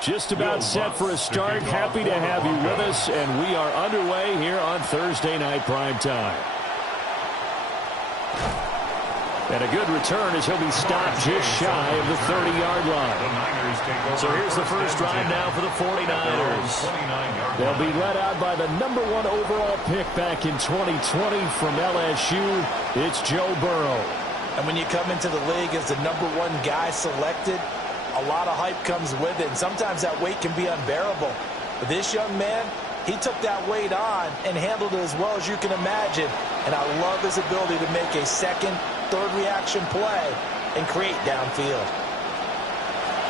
Just about set for a start. Happy to have you with us, and we are underway here on Thursday Night Primetime. And a good return as he'll be stopped just shy of the 30-yard line. So here's the first drive now for the 49ers. They'll be led out by the #1 overall pick back in 2020 from LSU. It's Joe Burrow. And when you come into the league as the #1 guy selected, a lot of hype comes with it. And sometimes that weight can be unbearable. But this young man, he took that weight on and handled it as well as you can imagine. And I love his ability to make a second, third reaction play and create downfield.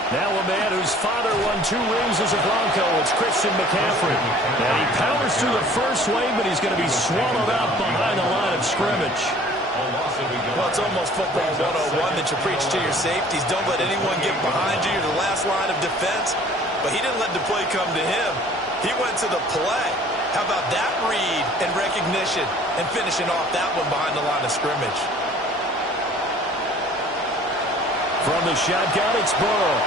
Now a man whose father won 2 rings as a Bronco. It's Christian McCaffrey. And he powers through the first wave, but he's going to be swallowed up behind the line of scrimmage. Well, it's almost football 101 that you preach to your safeties. Don't let anyone get behind you. You're the last line of defense. But he didn't let the play come to him. He went to the play. How about that read and recognition and finishing off that one behind the line of scrimmage? From the shotgun, it's Burrow.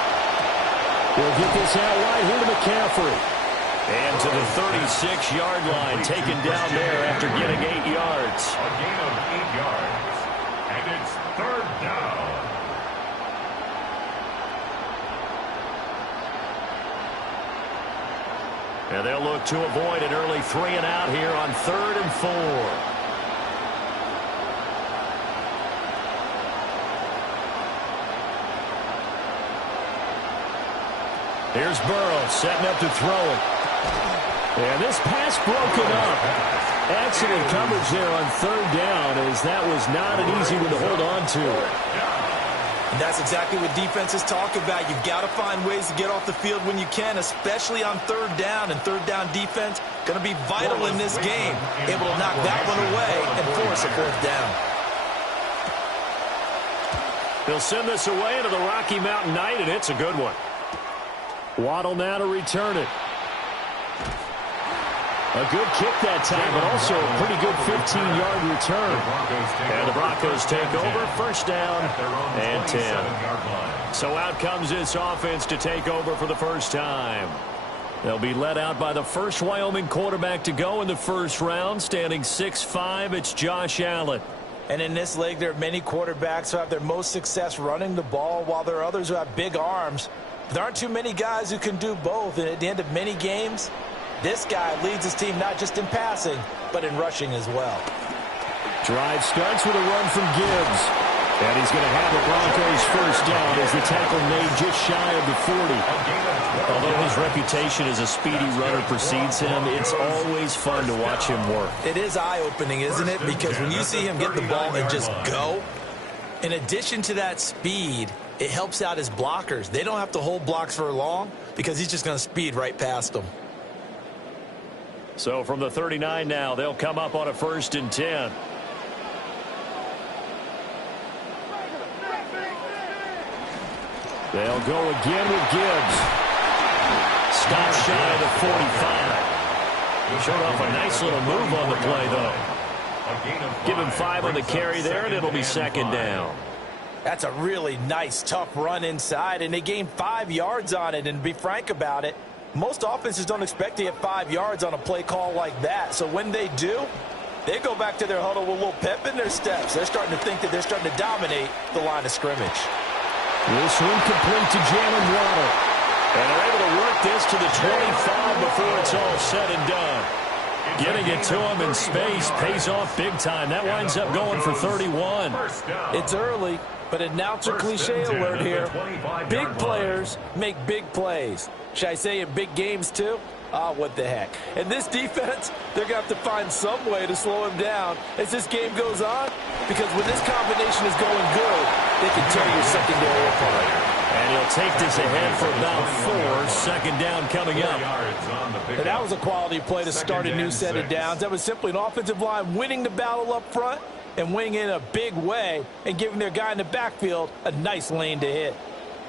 We'll get this out wide here to McCaffrey. And to the 36-yard line, taken down there after getting 8 yards. A gain of 8 yards. And it's 3rd down. And they'll look to avoid an early 3 and out here on 3rd and 4. Here's Burrow setting up to throw it. And this pass broken up. Excellent coverage there on 3rd down, as that was not an easy one to hold on to. And that's exactly what defenses talk about. You've got to find ways to get off the field when you can, especially on 3rd down. And 3rd down defense going to be vital in this game. Able to knock that one away and force a 4th down. They'll send this away into the Rocky Mountain Night, and it's a good one. Waddle now to return it. A good kick that time, but also a pretty good 15-yard return. And the Broncos take over, 1st down and 10. So out comes this offense to take over for the first time. They'll be led out by the first Wyoming quarterback to go in the first round, standing 6'5". It's Josh Allen. And in this league, there are many quarterbacks who have their most success running the ball, while there are others who have big arms. There aren't too many guys who can do both, and at the end of many games, this guy leads his team not just in passing, but in rushing as well. Drive starts with a run from Gibbs. And he's going to have the Broncos first down as the tackle made just shy of the 40. Although his reputation as a speedy runner precedes him, it's always fun to watch him work. It is eye-opening, isn't it? Because when you see him get the ball and just go, in addition to that speed, it helps out his blockers. They don't have to hold blocks for long because he's just going to speed right past them. So from the 39 now, they'll come up on a 1st and 10. They'll go again with Gibbs. Stop shy of the 45. Showed off a nice little move on the play, though. Give him 5 on the carry there, and it'll be 2nd down. That's a really nice, tough run inside, and they gained 5 yards on it. And to be frank about it, most offenses don't expect to get 5 yards on a play call like that. So when they do, they go back to their huddle with a little pep in their steps. They're starting to think that they're starting to dominate the line of scrimmage. This one complete to Jalen Waddle. And they're able to work this to the 25 before it's all said and done. Getting it to him in space pays off big time. That winds up going for 31. It's early, but announcer cliche alert here. Big players make big plays. Should I say in big games too? What the heck. And this defense, they're going to have to find some way to slow him down as this game goes on, because when this combination is going good, they can tear your secondary apart. And he'll take this ahead for about 4. 2nd down coming up. And that was a quality play to start a new set of downs. That was simply an offensive line winning the battle up front and winning in a big way and giving their guy in the backfield a nice lane to hit.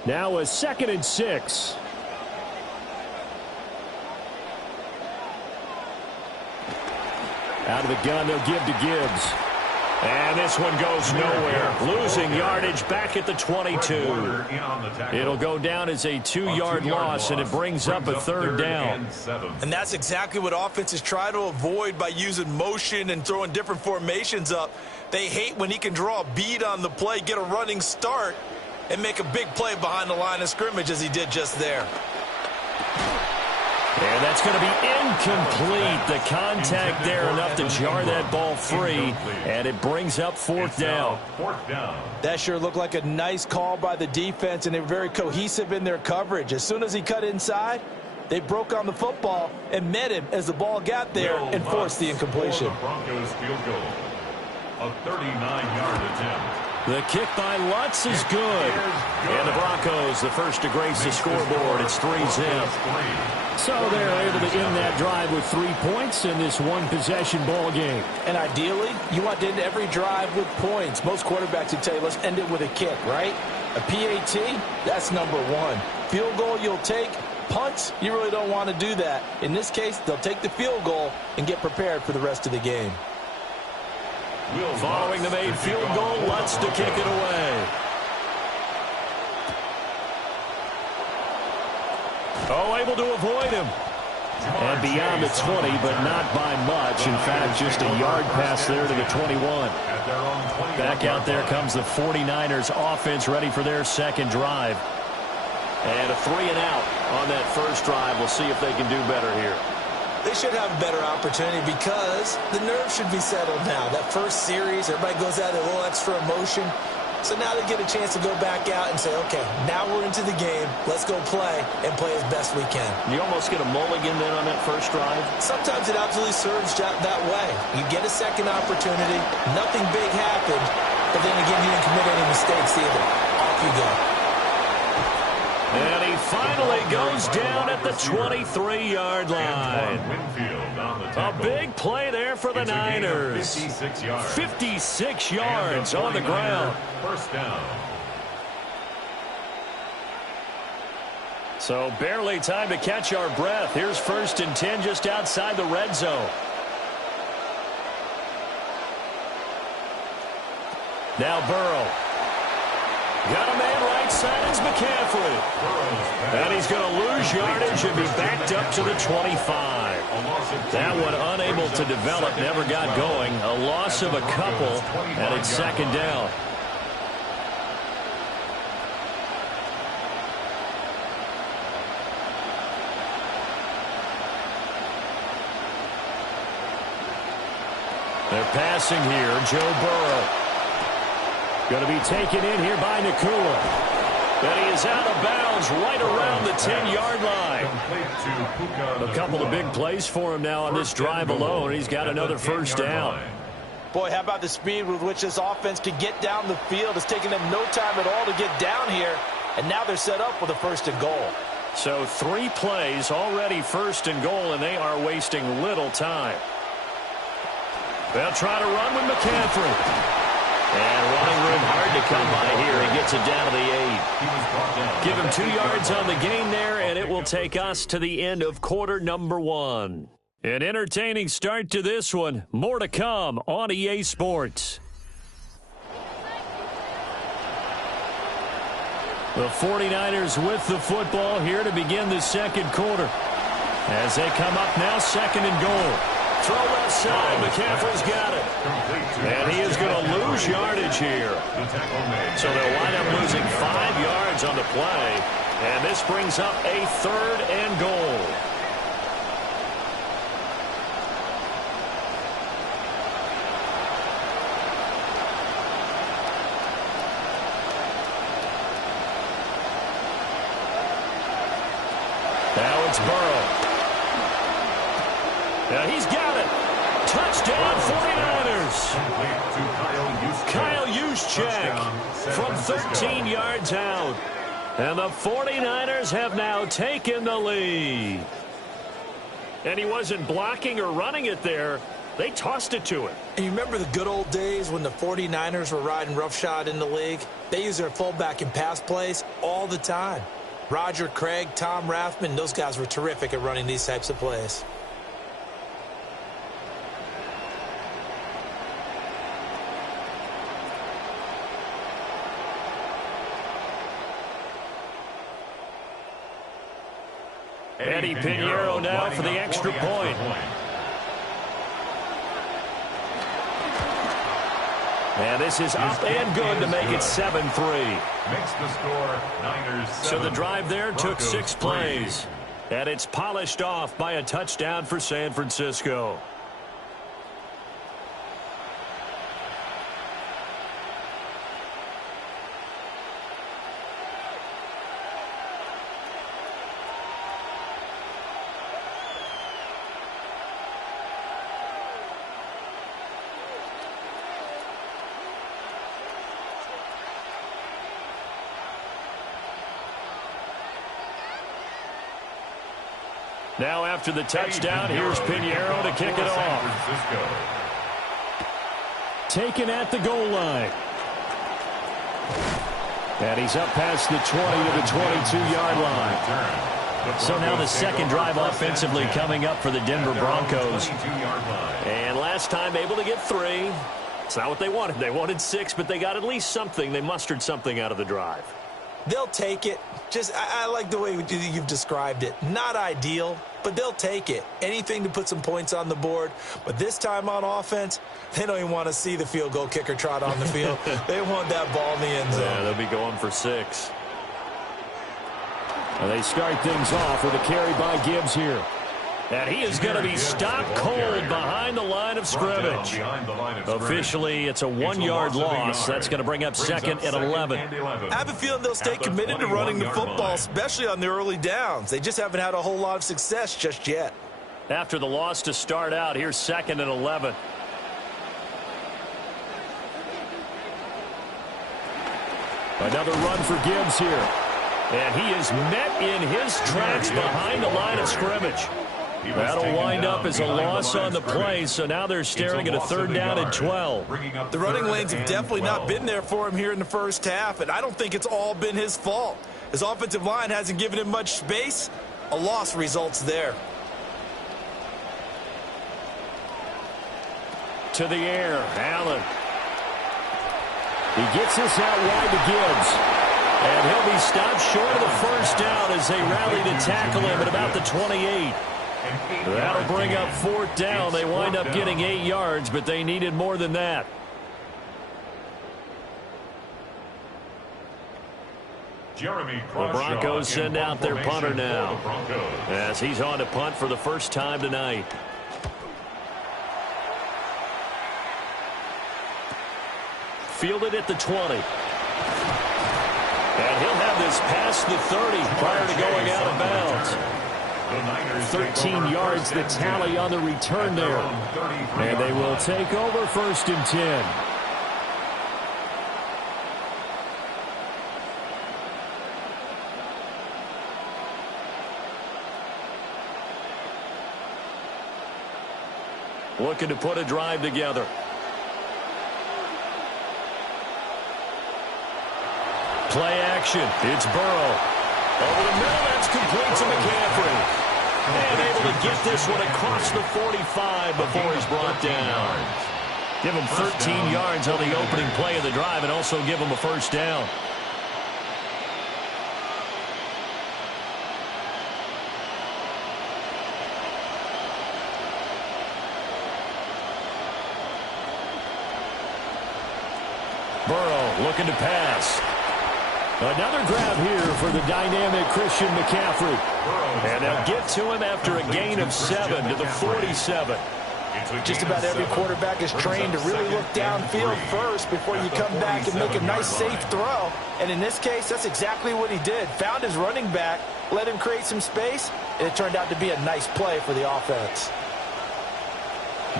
Now a 2nd and 6. Out of the gun, they'll give to Gibbs. And this one goes nowhere. Losing yardage back at the 22. It'll go down as a 2-yard loss, and it brings up a third down. And that's exactly what offenses try to avoid by using motion and throwing different formations up. They hate when he can draw a bead on the play, get a running start, and make a big play behind the line of scrimmage as he did just there. And that's going to be incomplete. The contact there enough to jar that ball free, and it brings up fourth down. That sure looked like a nice call by the defense, and they were very cohesive in their coverage. As soon as he cut inside, they broke on the football and met him as the ball got there and forced the incompletion. The Broncos field goal. A 39-yard attempt. The kick by Lutz is good. And the Broncos, the first to grace the scoreboard. It's 3-zip. So they're able to end that drive with 3 points in this one-possession ball game. And ideally, you want to end every drive with points. Most quarterbacks would tell you, let's end it with a kick, right? A PAT, that's number one. Field goal you'll take. Punts, you really don't want to do that. In this case, they'll take the field goal and get prepared for the rest of the game. Following the made field goal, Lutz to kick it away. Oh, able to avoid him. And beyond the 20, but not by much. In fact, just a yard pass there to the 21. Back out there comes the 49ers offense ready for their second drive. And a 3-and-out on that first drive. We'll see if they can do better here. They should have a better opportunity because the nerves should be settled now. That first series, everybody goes out with a little extra emotion. So now they get a chance to go back out and say, okay, now we're into the game. Let's go play and play as best we can. You almost get a mulligan then on that first drive? Sometimes it absolutely serves that way. You get a second opportunity. Nothing big happened. But then again, you didn't commit any mistakes either. Off you go. And he finally goes down at the 23-yard line. A big play there for the Niners. 56 yards on the ground. First down. So barely time to catch our breath. Here's 1st and 10 just outside the red zone. Now Burrow. Got a man right side, it's McCaffrey. And he's going to lose yardage and be backed up to the 25. That one unable to develop, never got going. A loss of a couple, and it's second down. They're passing here, Joe Burrow. Going to be taken in here by Nakua. And he is out of bounds right around the 10-yard line. A couple of big plays for him now on this drive alone. He's got another first down. Boy, how about the speed with which this offense can get down the field? It's taken them no time at all to get down here. And now they're set up with a 1st and goal. So 3 plays already 1st and goal, and they are wasting little time. They'll try to run with McCaffrey. And running room hard to come by here. He gets it down to the 8. Give him 2 yards on the gain there, and it will take us to the end of quarter number 1. An entertaining start to this one. More to come on EA Sports. The 49ers with the football here to begin the second quarter. As they come up now, 2nd and goal. Throw left side. McCaffrey's got it. And he is going to lose yardage here. So they'll wind up losing 5 yards on the play. And this brings up a 3rd and goal. Now it's Burrow. Now he's got it. Touchdown 49ers. Kyle Juszczyk from 13 yards out. And the 49ers have now taken the lead. And he wasn't blocking or running it there. They tossed it to him. And you remember the good old days when the 49ers were riding roughshod in the league? They used their fullback in pass plays all the time. Roger Craig, Tom Rathman, those guys were terrific at running these types of plays. Eddie Pinheiro now for the extra point. And this is up and good to make it 7-3. Makes the score Niners 7. So the drive there took 6 plays. And it's polished off by a touchdown for San Francisco. Now after the touchdown, here's Pinheiro to kick it off. Taken at the goal line. And he's up past the 20 to the 22-yard line. So now the second drive offensively coming up for the Denver Broncos. And last time able to get 3. It's not what they wanted. They wanted 6, but they got at least something. They mustered something out of the drive. They'll take it. I like the way you've described it. Not ideal, but they'll take it. Anything to put some points on the board. But this time on offense, they don't even want to see the field goal kicker trot on the field. They want that ball in the end zone. Yeah, they'll be going for 6. And they start things off with a carry by Gibbs here. And he is going to be stopped cold behind the line of scrimmage. Officially, it's a 1-yard loss. That's going to bring up second and 11. I have a feeling they'll stay committed to running the football, especially on the early downs. They just haven't had a whole lot of success just yet. After the loss to start out, here's second and 11. Another run for Gibbs here. And he is met in his tracks behind the line of scrimmage. That'll wind up as a loss on the play, so now they're staring at a 3rd down and 12. The running lanes have definitely not been there for him here in the first half, and I don't think it's all been his fault. His offensive line hasn't given him much space. A loss results there. To the air, Allen. He gets this out wide to Gibbs. And he'll be stopped short of the first down as they rally to tackle him at about the 28. That'll bring up 4th down. They wind up getting 8 yards, but they needed more than that. The Broncos send out their punter now, as he's on to punt for the first time tonight. Fielded at the 20. And he'll have this past the 30 prior to going out of bounds. 13 yards the tally on the return there. And they will take over 1st and 10. Looking to put a drive together. Play action. It's Burrow. Over the middle, that's complete to McCaffrey. And able to get this one across the 45 before he's brought down. Give him 13 yards on the opening play of the drive and also give him a first down. Burrow looking to pass. Another grab here for the dynamic Christian McCaffrey. And they'll get to him after a gain of 7 to the 47. Just about every quarterback is trained to really look downfield first before you come back and make a nice, safe throw. And in this case, that's exactly what he did. Found his running back, let him create some space, and it turned out to be a nice play for the offense.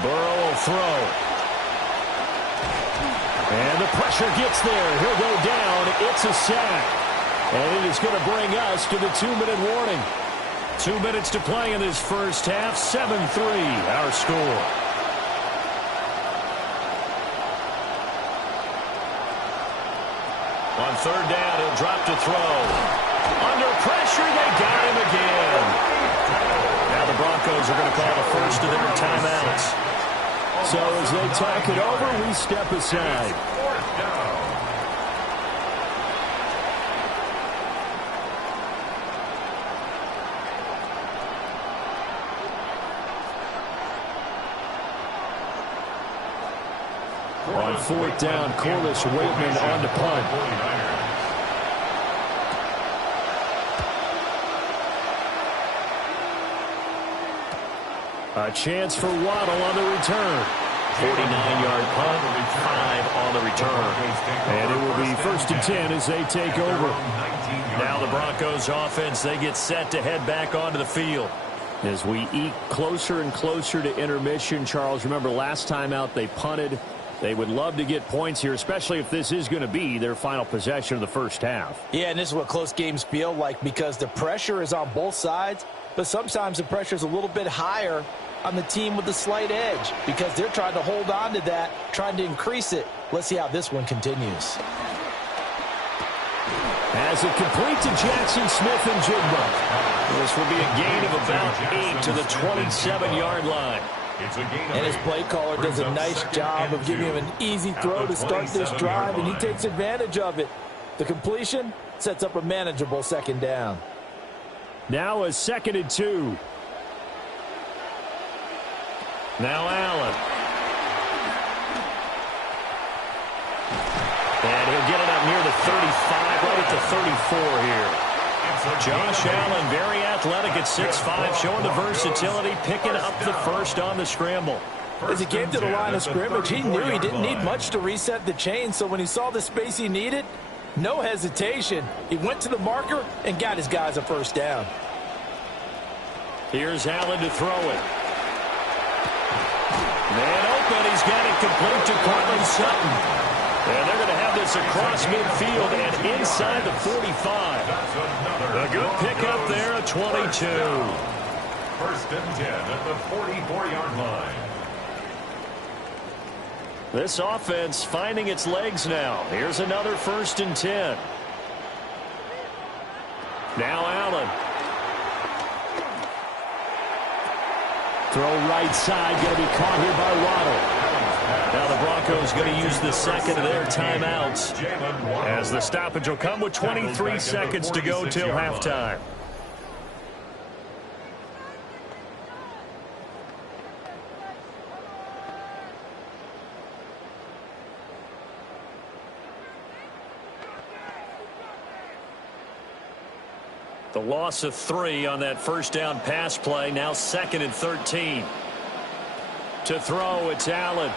Burrow will throw. And the pressure gets there. He'll go down. It's a sack. And it is going to bring us to the 2-minute warning. 2 minutes to play in this first half. 7-3 our score. On 3rd down, he'll drop to throw. Under pressure, they got him again. Now the Broncos are going to call the first of their timeouts. So as they talk it over, we step aside. On fourth down, Corliss Waitman on to punt. A chance for Waddle on the return. 49-yard punt, 5 on the return. And it will be 1st and 10 as they take over. Now the Broncos offense, they get set to head back onto the field. As we eke closer and closer to intermission, Charles, remember last time out they punted. They would love to get points here, especially if this is going to be their final possession of the first half. Yeah, and this is what close games feel like because the pressure is on both sides, but sometimes the pressure is a little bit higher on the team with the slight edge because they're trying to hold on to that, trying to increase it. Let's see how this one continues. As it complete to Jackson Smith and Jigba. This will be a gain of about 8 to the 27-yard line. And his play caller does a nice job of giving him an easy throw to start this drive, and he takes advantage of it. The completion sets up a manageable 2nd down. Now a 2nd and 2. Now Allen. And he'll get it up near the 35, right at the 34 here. Josh Allen, very athletic at 6'5", showing the versatility, picking up the first on the scramble. As he came to the line of scrimmage, he knew he didn't need much to reset the chain, so when he saw the space he needed, no hesitation. He went to the marker and got his guys a 1st down. Here's Allen to throw it. Man open, he's got it complete to Courtland Sutton. And they're going to have this across midfield and inside the 45. A good pickup there at 22. 1st and 10 at the 44-yard line. This offense finding its legs now. Here's another 1st and 10. Now Allen. Throw right side, going to be caught here by Waddle. Now the Broncos going to use the 2nd of their timeouts as the stoppage will come with 23 seconds to go till halftime. The loss of 3 on that 1st down pass play. Now 2nd and 13. To throw, it's Allen.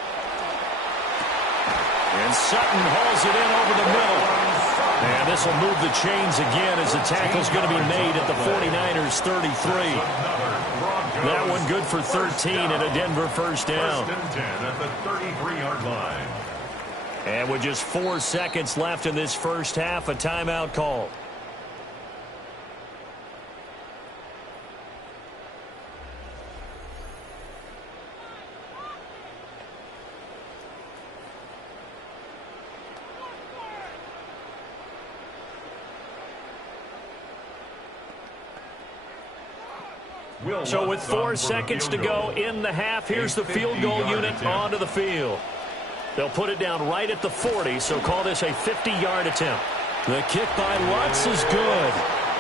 And Sutton hauls it in over the middle. And this will move the chains again as the tackle's going to be made at the 49ers 33. That one good for 13 and a Denver 1st down. 1st and 10 at the 33-yard line. And with just 4 seconds left in this first half, a timeout call. So with 4 seconds to go in the half, here's the field goal unit onto the field. They'll put it down right at the 40, so call this a 50-yard attempt. The kick by Lutz is good.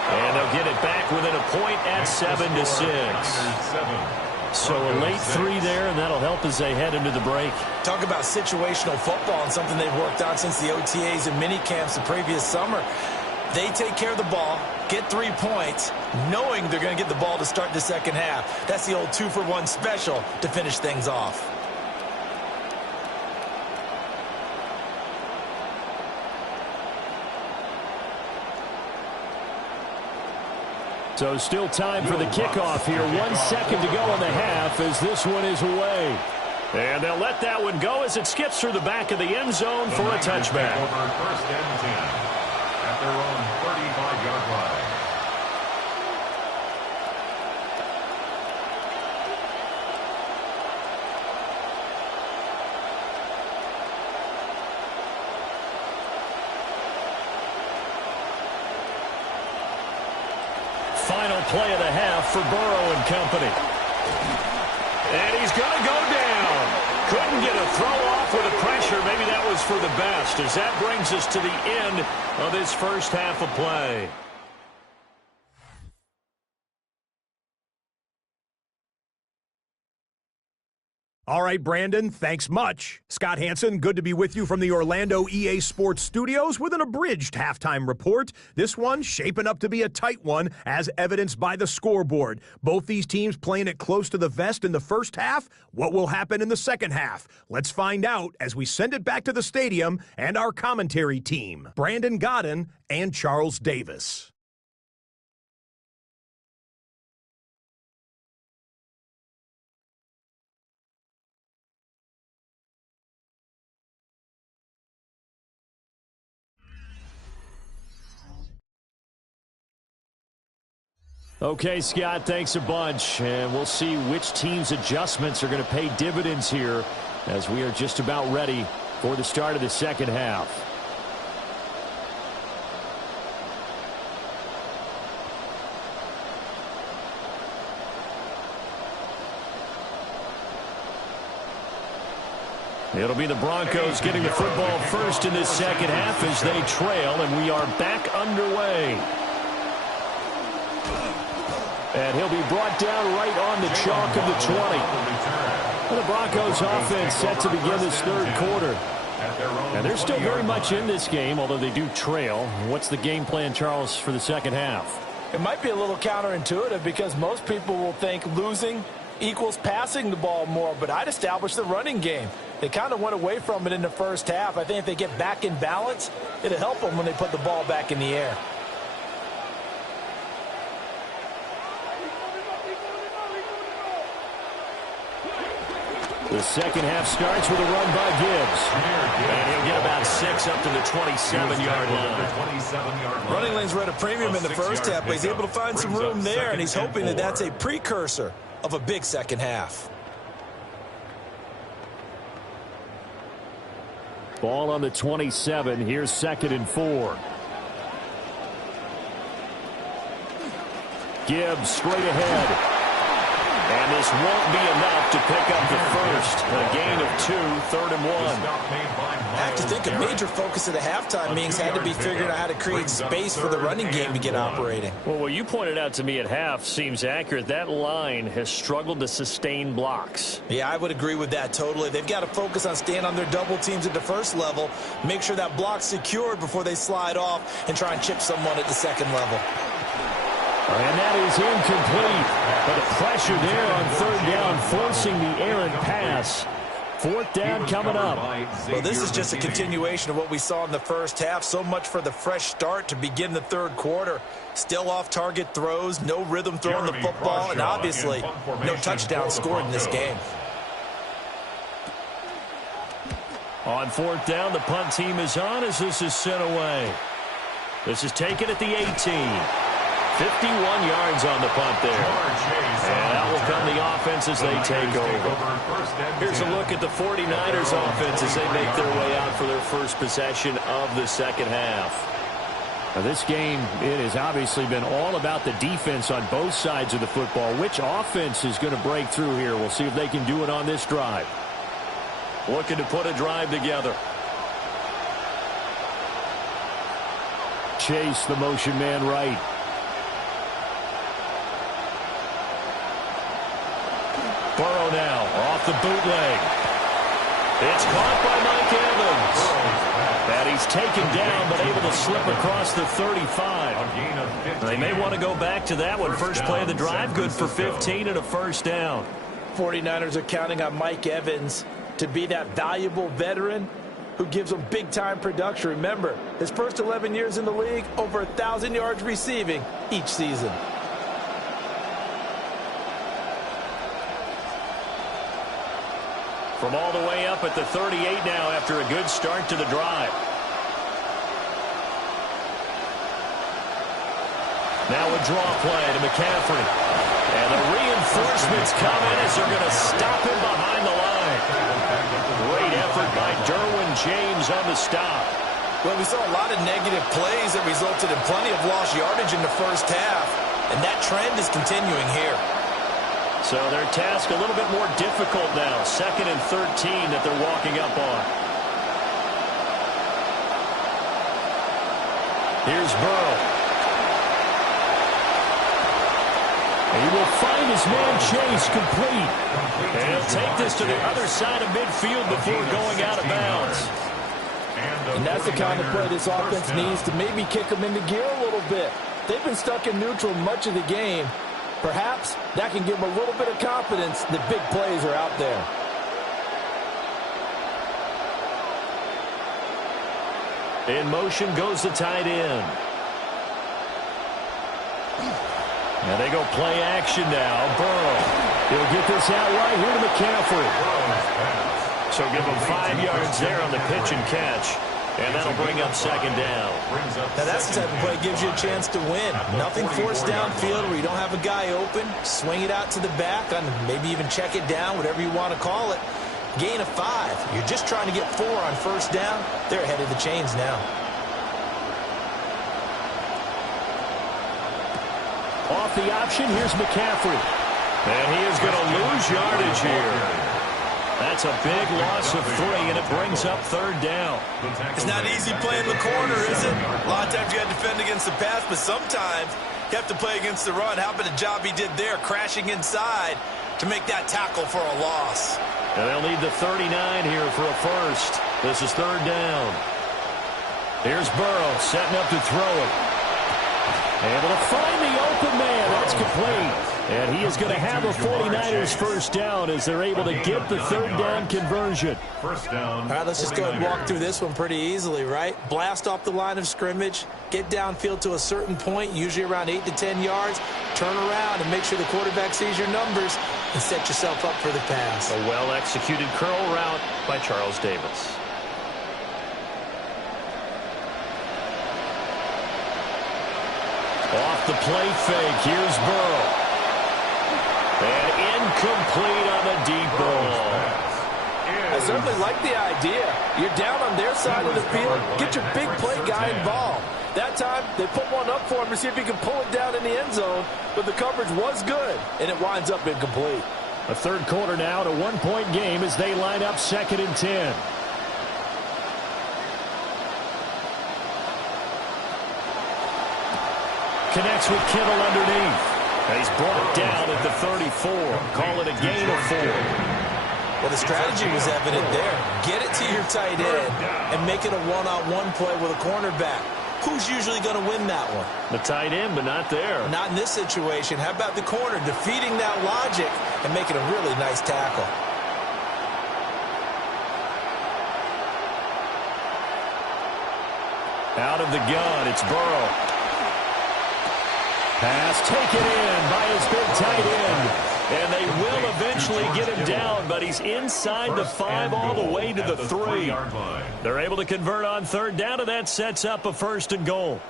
And they'll get it back within a point at 7-6. So a late 3 there, and that'll help as they head into the break. Talk about situational football and something they've worked on since the OTAs and mini camps the previous summer. They take care of the ball, get 3 points, knowing they're going to get the ball to start the 2nd half. That's the old 2-for-1 special to finish things off. So still time for the kickoff here. 1 second to go in the half as this one is away. And they'll let that one go as it skips through the back of the end zone for a touchback. Over 1st and 10 at their own 35-yard line. Final play of the half for Burrow and company. And he's going to go down. Couldn't get a throw off with the pressure. Maybe that was for the best as that brings us to the end of this first half of play. All right, Brandon, thanks much. Scott Hansen, good to be with you from the Orlando EA Sports Studios with an abridged halftime report. This one shaping up to be a tight one, as evidenced by the scoreboard. Both these teams playing it close to the vest in the first half. What will happen in the second half? Let's find out as we send it back to the stadium and our commentary team, Brandon Godden and Charles Davis. Okay, Scott, thanks a bunch. And we'll see which team's adjustments are going to pay dividends here as we are just about ready for the start of the second half. It'll be the Broncos getting the football first in this second half as they trail, and we are back underway. And he'll be brought down right on the chalk of the 20. And the Broncos offense set to begin this third quarter. And they're still very much in this game, although they do trail. What's the game plan, Charles, for the second half? It might be a little counterintuitive because most people will think losing equals passing the ball more, but I'd establish the running game. They kind of went away from it in the first half. I think if they get back in balance, it'll help them when they put the ball back in the air. The second half starts with a run by Gibbs. And he'll get about 6 up to the 27-yard line. Running lanes were at a premium in the first half, but he's able to find some room there, and he's hoping that that's a precursor of a big second half. Ball on the 27. Here's 2nd and 4. Gibbs straight ahead. And this won't be enough to pick up the first. A gain of 2, 3rd and 1. I have to think a major focus of the halftime meetings had to be figuring out how to create space for the running game to get operating. Well, what you pointed out to me at half seems accurate. That line has struggled to sustain blocks. Yeah, I would agree with that totally. They've got to focus on staying on their double teams at the first level, make sure that block's secured before they slide off and try and chip someone at the second level. And that is incomplete. But the pressure there on 3rd down, forcing the errant pass. 4th down coming up. Well, this is just a continuation of what we saw in the first half. So much for the fresh start to begin the third quarter. Still off-target throws, no rhythm throwing the football, and obviously no touchdown scored in this game. On 4th down, the punt team is on as this is sent away. This is taken at the 18. 51 yards on the punt there. And out will come the offense as they take over. Here's a look at the 49ers offense as they make their way out for their first possession of the second half. Now this game, it has obviously been all about the defense on both sides of the football. Which offense is going to break through here? We'll see if they can do it on this drive. Looking to put a drive together. Chase, the motion man right. Burrow now off the bootleg. It's caught by Mike Evans. And he's taken down but able to slip across the 35. They may want to go back to that one. First play of the drive, good for 15 and a first down. 49ers are counting on Mike Evans to be that valuable veteran who gives them big-time production. Remember, his first 11 years in the league, over 1,000 yards receiving each season. From all the way up at the 38 now after a good start to the drive. Now a draw play to McCaffrey. And the reinforcements come in as they're going to stop him behind the line. Great effort by Derwin James on the stop. Well, we saw a lot of negative plays that resulted in plenty of lost yardage in the first half. And that trend is continuing here. So their task a little bit more difficult now. 2nd and 13 that they're walking up on. Here's Burrow. He will find his man Chase complete. And he'll take this to the other side of midfield before going out of bounds. And that's the kind of play this offense needs to maybe kick them into gear a little bit. They've been stuck in neutral much of the game. Perhaps that can give them a little bit of confidence that big plays are out there. In motion goes the tight end. And they go play action now. Burrow. He'll get this out right here to McCaffrey. So give him 5 yards there on the pitch and catch. And that'll bring up second down. Now that's the type of play that gives you a chance to win. Nothing forced downfield where you don't have a guy open. Swing it out to the back, and maybe even check it down, whatever you want to call it. Gain of 5. You're just trying to get 4 on first down. They're ahead of the chains now. Off the option, here's McCaffrey. And he is going to lose yardage here. That's a big loss of 3, and it brings up third down. It's not easy playing the corner, is it? A lot of times you got to defend against the pass, but sometimes you have to play against the run. How about the job he did there, crashing inside to make that tackle for a loss? And they'll need the 39 here for a first. This is third down. Here's Burrow setting up to throw it. Able to find the open man. That's complete. And he is going to have a 49ers first down as they're able to get the third down conversion. First down. All right, let's just go ahead and walk through this one pretty easily, right? Blast off the line of scrimmage, get downfield to a certain point, usually around 8 to 10 yards, turn around and make sure the quarterback sees your numbers and set yourself up for the pass. A well-executed curl route by Charles Davis. Off the play fake, here's Burrow. And incomplete on the deep ball. I certainly like the idea. You're down on their side of the field. Get your big play guy involved. That time, they put one up for him to see if he can pull it down in the end zone. But the coverage was good, and it winds up incomplete. A third quarter now at a one-point game as they line up 2nd and 10. Connects with Kittle underneath. And he's brought down at the 34. Call it a gain of 4. Well, the strategy was evident there. Get it to your tight end and make it a one-on-one play with a cornerback. Who's usually going to win that one? The tight end, but not there. Not in this situation. How about the corner defeating that logic and making a really nice tackle? Out of the gun, it's Burrow. Pass taken in by his big tight end. And they will eventually get him down, but he's inside the 5 all the way to the 3. They're able to convert on third down, and that sets up a 1st and goal.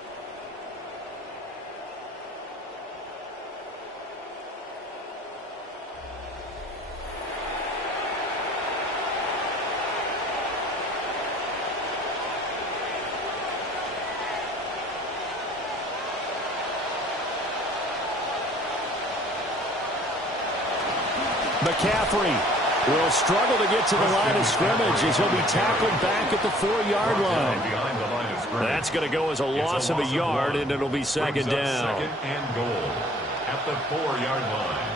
McCaffrey will struggle to get to the line of scrimmage as he'll be tackled back at the 4-yard line. That's going to go as a loss of a yard, and it'll be second down. 2nd and goal at the 4-yard line.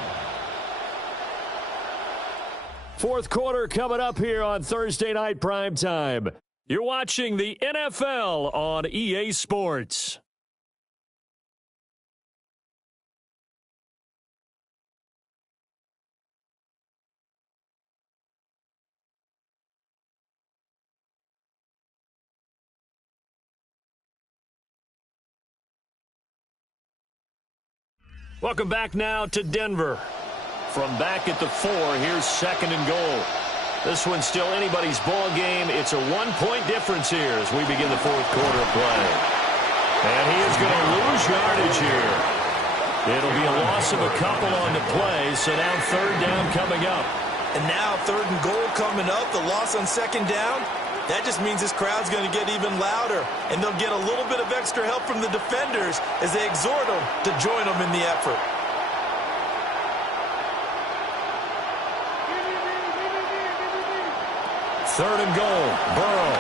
Fourth quarter coming up here on Thursday Night Primetime. You're watching the NFL on EA Sports. Welcome back now to Denver. From back at the 4, here's 2nd and goal. This one's still anybody's ball game. It's a 1-point difference here as we begin the 4th quarter of play. And he is going to lose yardage here. It'll be a loss of a couple on the play, so now 3rd down coming up. And now 3rd and goal coming up, the loss on 2nd down. That just means this crowd's going to get even louder, and they'll get a little bit of extra help from the defenders as they exhort them to join them in the effort. Third and goal, Burrow.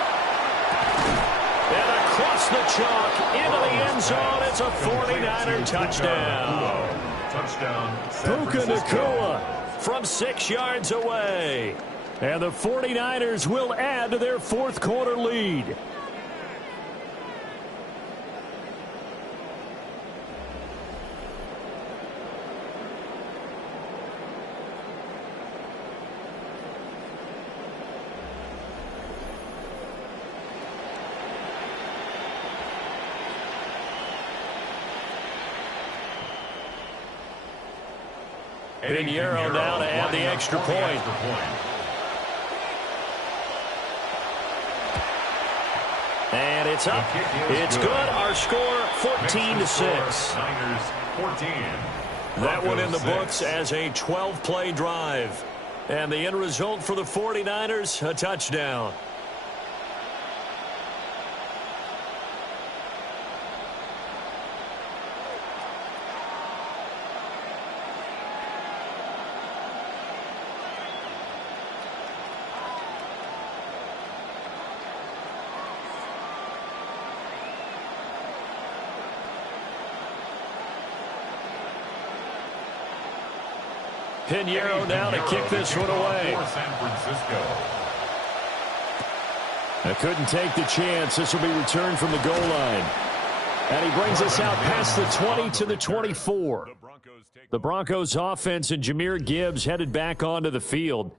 And across the chalk into the end zone, it's a 49er touchdown. Touchdown, San Puka Francisco. Nacua from 6 yards away. And the 49ers will add to their fourth quarter lead. Pinheiro now to add the extra point. And it's up. It's good. Our score, 14-6. That one in the books as a 12-play drive. And the end result for the 49ers, a touchdown. Pinheiro now to kick this one away. I couldn't take the chance. This will be returned from the goal line. And he brings us out past the 20 to the 24. The Broncos offense and Jahmyr Gibbs headed back onto the field.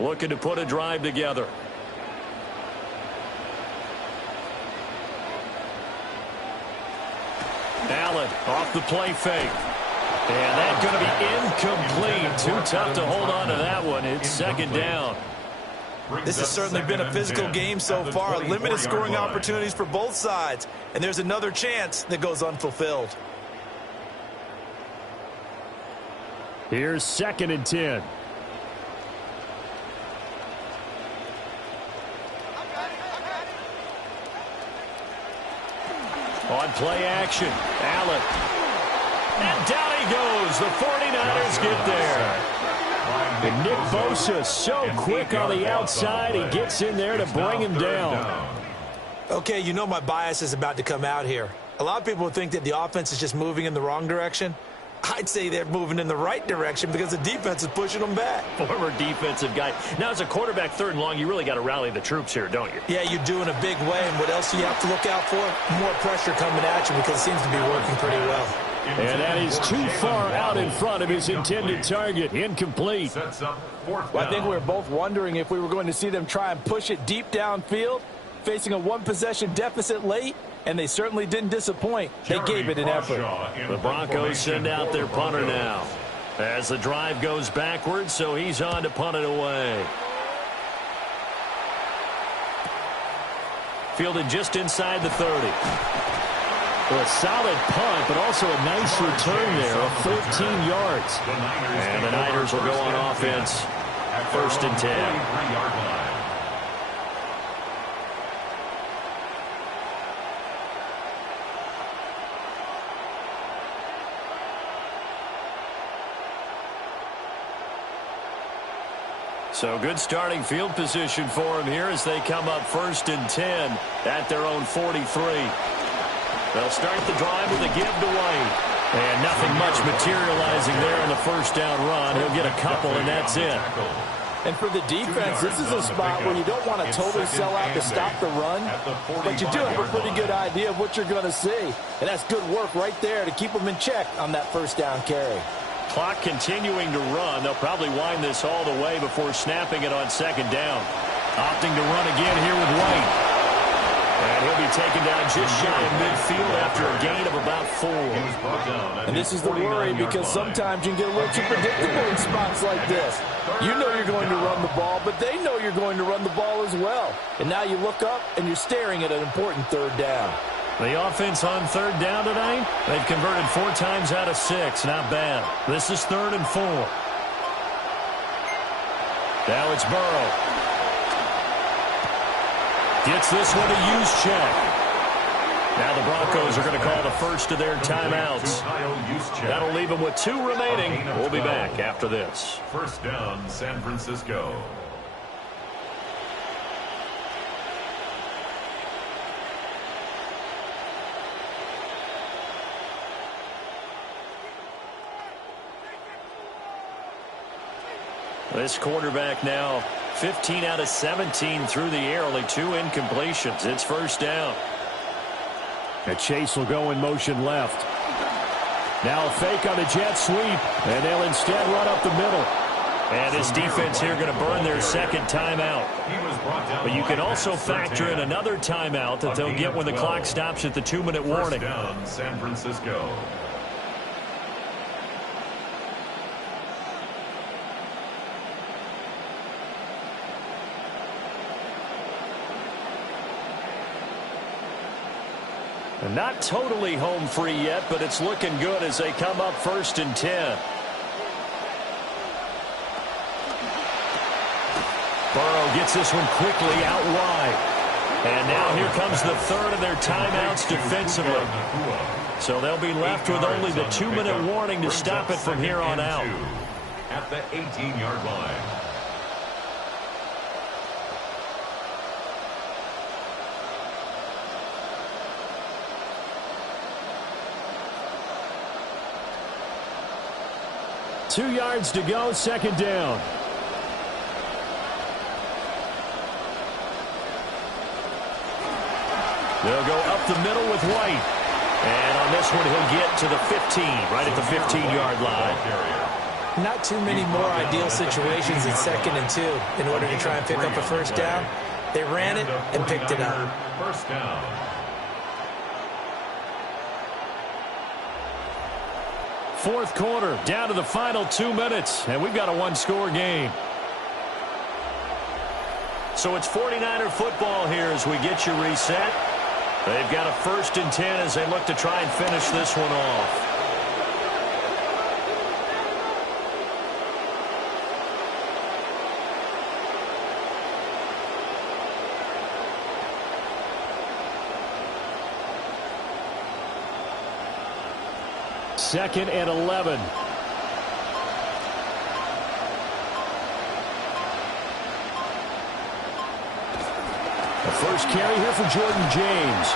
Looking to put a drive together. Allen off the play fake. And that's going to be incomplete. Too tough to hold on to that one. It's second down. This has certainly been a physical game so far. Limited scoring opportunities for both sides. And there's another chance that goes unfulfilled. Here's 2nd and 10. On play action, Allen. And down he goes. The 49ers get there. And Nick Bosa so quick on the outside. He gets in there to bring him down. Okay, you know my bias is about to come out here. A lot of people think that the offense is just moving in the wrong direction. I'd say they're moving in the right direction because the defense is pushing them back. Former defensive guy. Now, as a quarterback 3rd and long, you really got to rally the troops here, don't you? Yeah, you do in a big way. And what else do you have to look out for? More pressure coming at you because it seems to be working pretty well. And that is too far out in front of his intended target. Incomplete. Well, I think we were both wondering if we were going to see them try and push it deep downfield, facing a one-possession deficit late. And they certainly didn't disappoint. They gave it an effort. The Broncos send out their punter now. As the drive goes backwards, so he's on to punt it away. Fielded just inside the 30. Well, a solid punt, but also a nice return there of 14 yards. And the Niners will go on offense. 1st and 10. So good starting field position for him here as they come up 1st and 10 at their own 43. They'll start the drive with a give to White. And nothing much materializing there on the 1st down run. He'll get a couple, and that's it. And for the defense, this is a spot where you don't want to totally sell out to stop the run, but you do have a pretty good idea of what you're going to see. And that's good work right there to keep them in check on that 1st down carry. Clock continuing to run. They'll probably wind this all the way before snapping it on 2nd down. Opting to run again here with White. And he'll be taken down just shy of midfield after a gain of about 4. And this is the worry because sometimes you can get a little too predictable in spots like this. You know you're going to run the ball, but they know you're going to run the ball as well. And now you look up and you're staring at an important 3rd down. The offense on third down tonight, they've converted 4 times out of 6. Not bad. This is 3rd and 4. Now it's Burrow. Gets this one to use check. Now the Broncos are going to call the first of their timeouts. That'll leave them with 2 remaining. We'll be back after this. First down, San Francisco. This quarterback now 15 out of 17 through the air, only 2 incompletions. It's first down. And Chase will go in motion left. Now a fake on the jet sweep, and they'll instead run up the middle. And this defense here going to burn their second timeout. But you can also factor in another timeout that they'll get when the clock stops at the 2-minute warning. First down, San Francisco. Not totally home free yet, but it's looking good as they come up 1st and 10. Burrow gets this one quickly out wide. And now here comes the 3rd of their timeouts defensively. So they'll be left with only the 2-minute warning to stop it from here on out. At the 18-yard line. Two yards to go, second down. They'll go up the middle with White. And on this one, he'll get to the 15, right at the 15-yard line. Not too many more ideal situations in 2nd and 2 in order to try and pick up a first down. They ran it and picked it up. First down. Fourth quarter, down to the final 2 minutes, and we've got a 1-score game. So it's 49er football here as we get you reset. They've got a 1st and 10 as they look to try and finish this one off. Second and 11. The first carry here for Jordan James.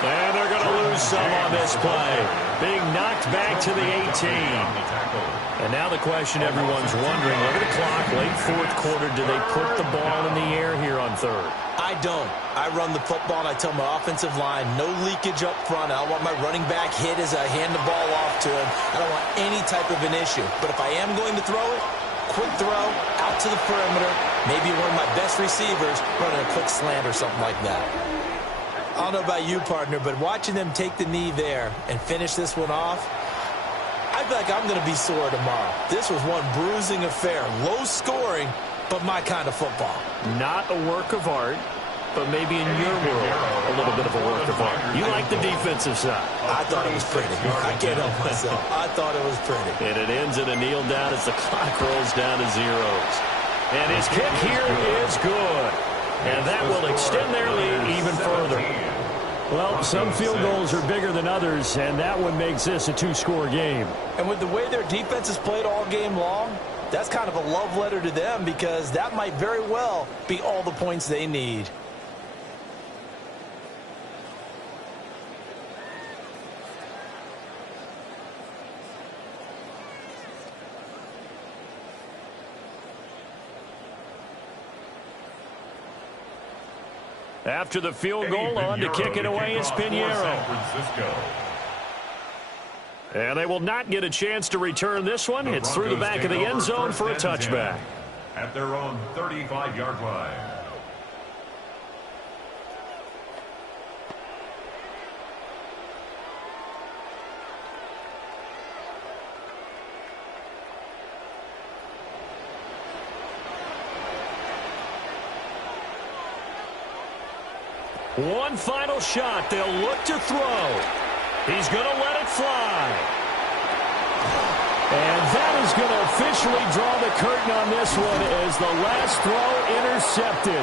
And they're going to lose some on this play. Being knocked back to the 18. And now the question everyone's wondering, look at the clock, late 4th quarter, do they put the ball in the air here on 3rd? I don't. I run the football, and I tell my offensive line, no leakage up front. I don't want my running back hit as I hand the ball off to him. I don't want any type of an issue. But if I am going to throw it, quick throw, out to the perimeter, maybe one of my best receivers running a quick slant or something like that. I don't know about you, partner, but watching them take the knee there and finish this one off, I feel like I'm going to be sore tomorrow. This was one bruising affair. Low scoring, but my kind of football. Not a work of art, but maybe in your world, a little bit of a work of art. You like the defensive side. I thought it was pretty. I can't help myself. I thought it was pretty. And it ends in a kneel down as the clock rolls down to zeros. And his kick here is good. And that will extend their lead even further. Well, some field goals are bigger than others, and that one makes this a 2-score game. And with the way their defense has played all game long, that's kind of a love letter to them because that might very well be all the points they need. After the field goal, on to kick it away is Pinheiro. And they will not get a chance to return this one. It's through the back of the end zone for a touchback. At their own 35-yard line. One final shot. They'll look to throw. He's going to let it fly. And that is going to officially draw the curtain on this one as the last throw intercepted.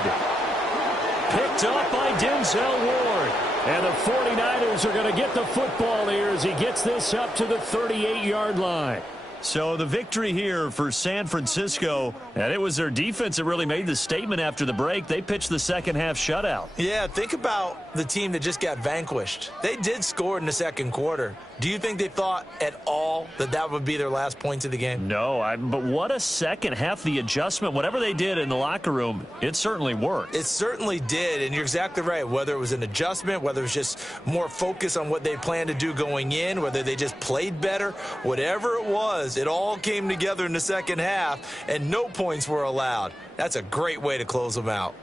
Picked up by Denzel Ward. And the 49ers are going to get the football here as he gets this up to the 38-yard line. So the victory here for San Francisco, and it was their defense that really made the statement after the break. They pitched the second half shutout. Yeah, think about the team that just got vanquished. They did score in the second quarter. Do you think they thought at all that that would be their last points of the game? No, but what a second half. The adjustment, whatever they did in the locker room, it certainly worked. It certainly did, and you're exactly right. Whether it was an adjustment, whether it was just more focus on what they planned to do going in, whether they just played better, whatever it was, it all came together in the second half, and no points were allowed. That's a great way to close them out.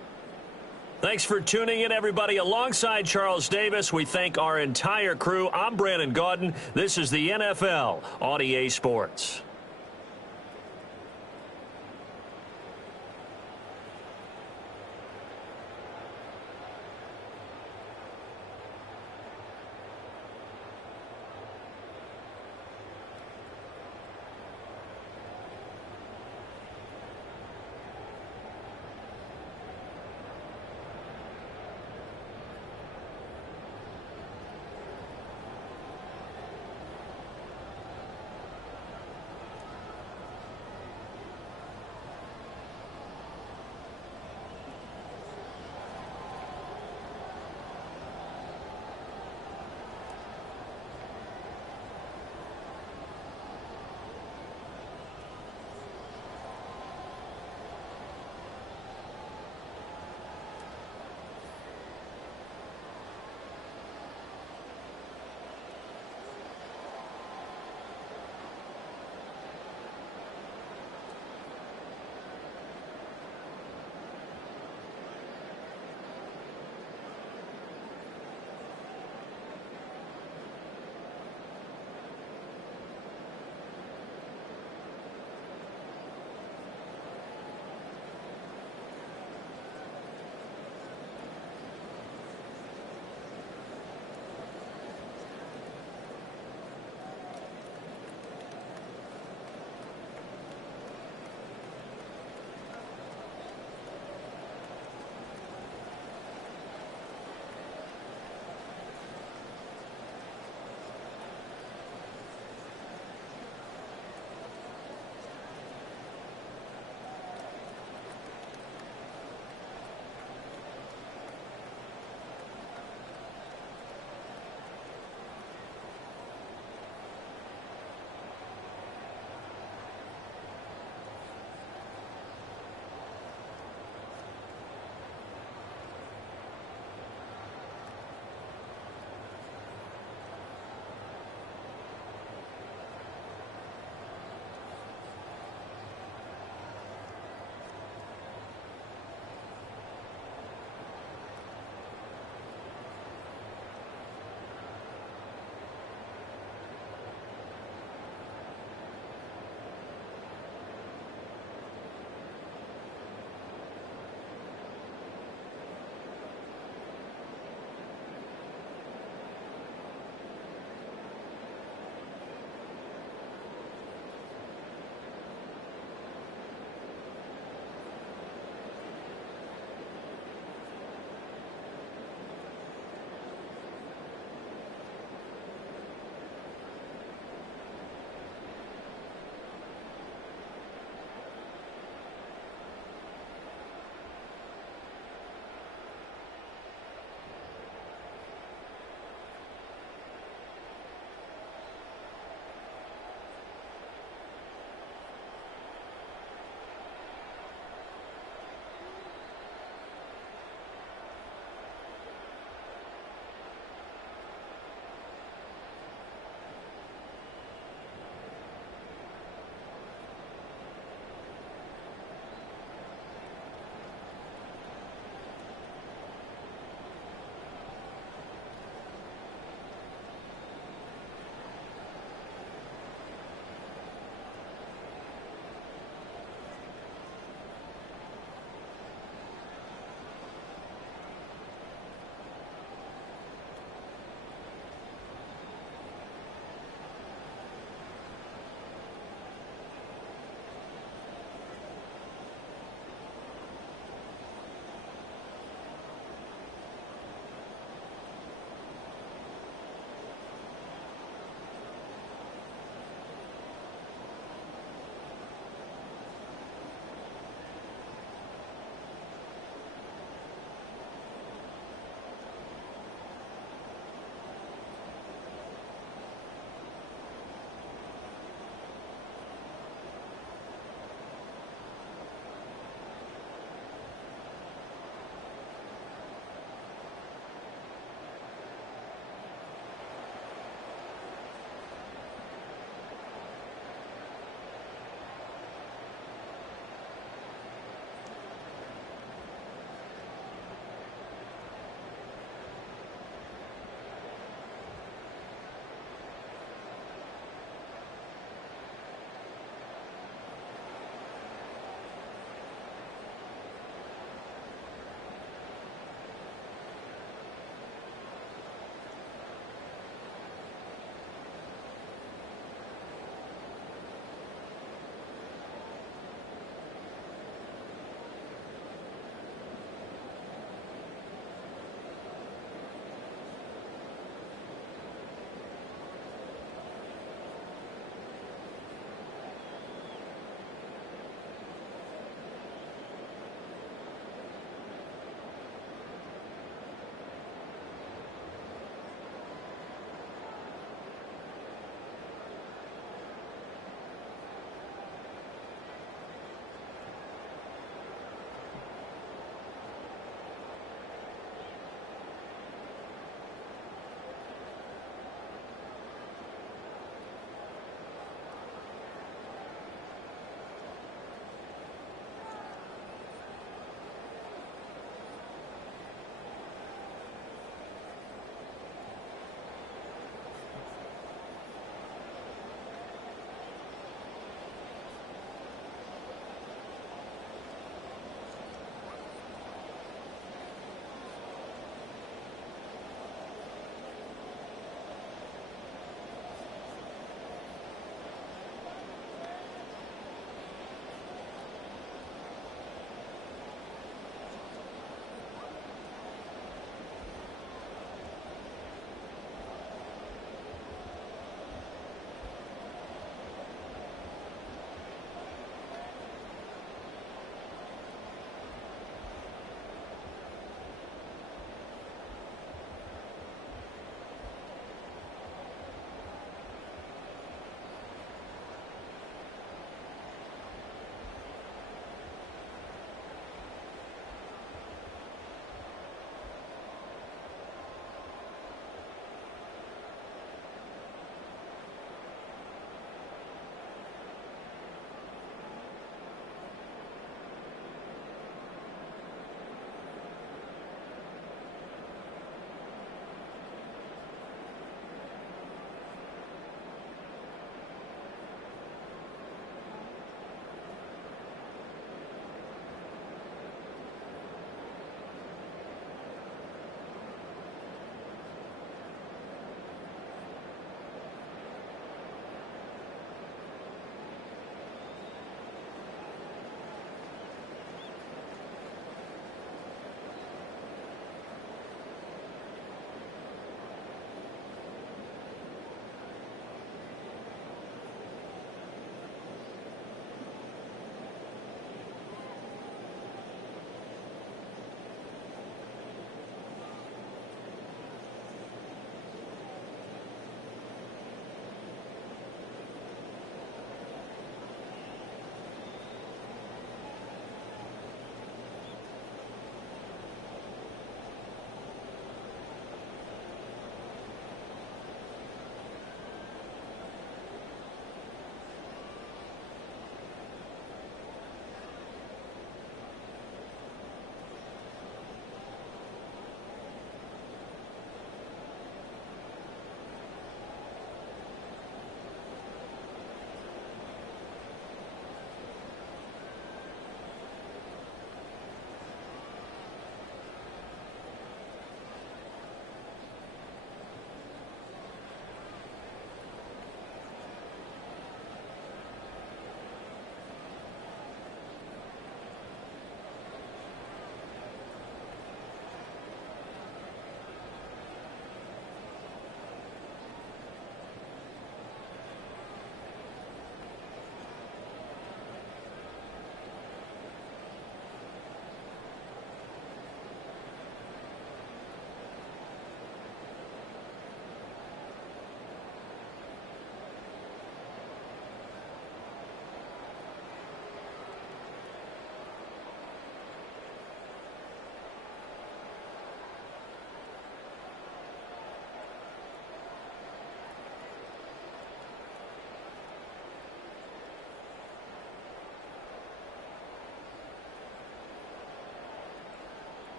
Thanks for tuning in, everybody. Alongside Charles Davis, we thank our entire crew. I'm Brandon Gaudin. This is the NFL on EA Sports.